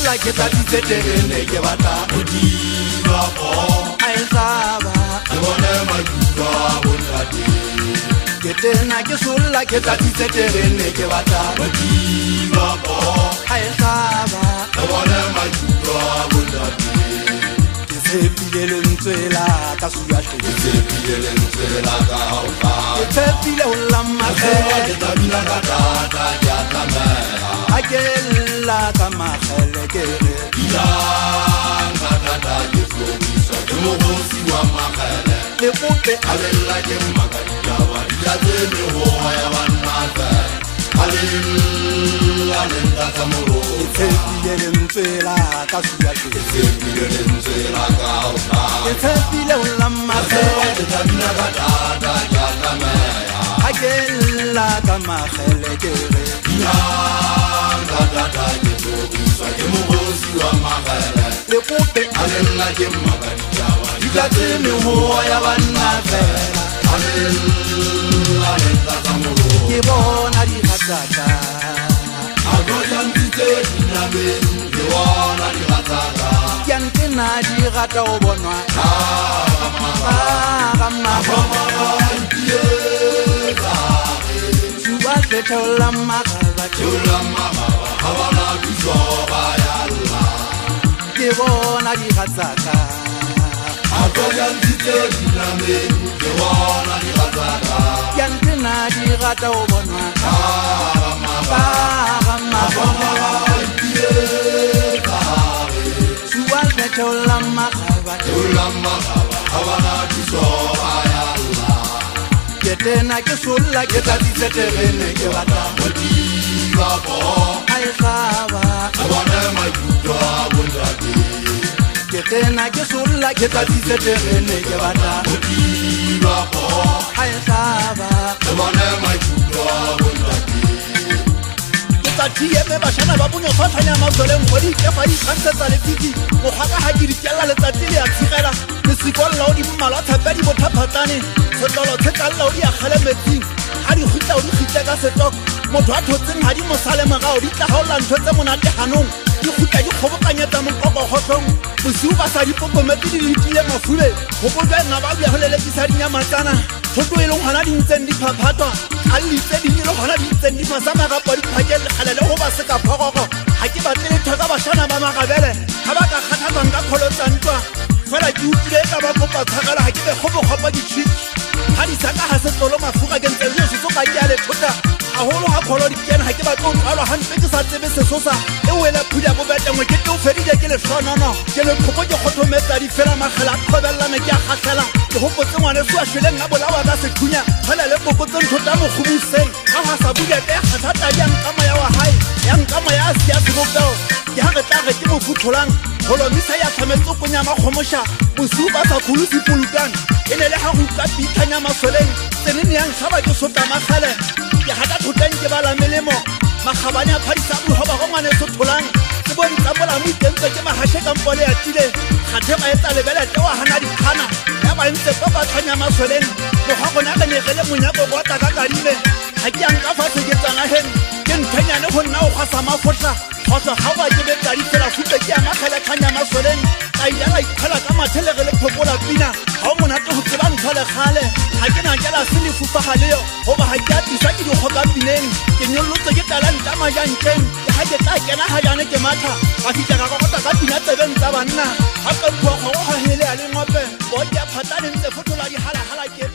solla ke tladitse terene ke batla go diba go a e hlaba ke bone maikutlo a bontate ke tena ke solla ke tladitse terene ke batla go diba go a e hlaba ke bone maikutlo a bontate ke tshepile lentswela ka suyahle ke tshepile lentswela ka haufa ke tshepile ho lamma ke tabila ka tata ya tsamela akela ka magele ke ya ngata ke fobisa ke mo bosi wa magele le kope abella ke magadi ya wa ya tsene ho ya banna ba alella le tata moro tshepile lentswela ka suya ke tshepile lentswela ka uta ke tshepile ho lamma ke tabila ka tata ya tsamela akela ka magele ke ya ngata ke fobisa ke mo bosi wa magele le kope alella ke magadi ya wa ya tsene ho ya banna ba alella le tata moro ke bona di hataka agoya ntse dinabe ke bona di hataka ke ntena di rata o bonwa suba ke thola magaba habana bizoba ya Allah ke bona di hataka agoya ntse dinabe ke bona di hataka ke ntena di rata o bonwa suba ke thola magaba habana bizoba ya Allah ke tena ke solla ke tladitse terene ke batla go diba go a e hlaba ke bone maikutlo a bontate ke tena ke solla ke tladitse terene ke batla go diba go a e hlaba ke bone maikutlo a bontate tiye me bashana ba bunyo fathanya mazole ngodi ke fa ikantsa le tiki mo ga ha ke ditella le tsatsi le a tshigela le sikolla o di mmala thapa di bothaphatane setolo tsetalla o di a khalemetsing ha di khutla o di khitla ka setok motho a thotseng ha di mosale mogao di tla haola ntho tse monate hanong di khutla di khobokanyetsa mokoko khotlong bosiu ba sa dipopomete di letile mafule go botsa nna ba bya holele ke sa dinyamatsana thoto e leng hana di ntseng di phaphatwa a litse di le hana di ntseng di masama ka podi phakele khalele go ba se ka phogoko ha ke ba tle thoka bashana ba magabele ha ba ka kgathatsa nka kholotsantwa fela ke utlile ka ba kopa tshagala ha ke be khobo khopa di trick ha di saka ha se tsolo mafuka ke ntse le so ka ke ale thota a holo ha kholo di kena ha ke ba tlo tsalo hantle ke sa tsebe se sosa e wela phudia bo betengwe ke tlo fedile ke le hlonono ke le phoko ke khothometsa di fela magela khobellana ke a khatlhela ke hopotse ngwane so a shweleng a bolawa ka sekhunya fela le bokotse nthota mo khubuseng ha ha sa buya ke khathata ya nkama ya wa hae ya nkama ya sia sebokao ke ha re tla re ke mo futholang holo misa ya tshwametso konya makhomosha bosu ba sa khulu sipulukan ene le ha go ka pitanya masoleng tsenene yang shaba ke sota magale ke hata thotang ke bala melemo magabanya phadisa bo hoba go ngwane so tholang se bo ntsa mola mo itentse ke mahashe ka mpole ya tile khathe ba etsa lebele te wa hana dikhana ya ba ntse ba ba tshanya masoleng mo ga gona ka negele monyako go ta ka kadime ha ke yang ka fa se ke tsana hen ke nthanyane go nna o khasa mafotla khoso ha ba ke be tadi fela futse ke ama khala khanya masoleng a ya la ikhala ka mathele le phokola pina ha mona to go tseba nthole khale ha ke na ke la sele fufa ga leo go ba ha ke a tisa ke di khoka pineng ke nyollotse ke talanta ma janteng ke ha ke tla kena ha jane ke matha ba fitla ka go ta ka pina tsebeng tsa banna ha ka go go hele a le ngope bo ke phatane ntse fotola di hala ke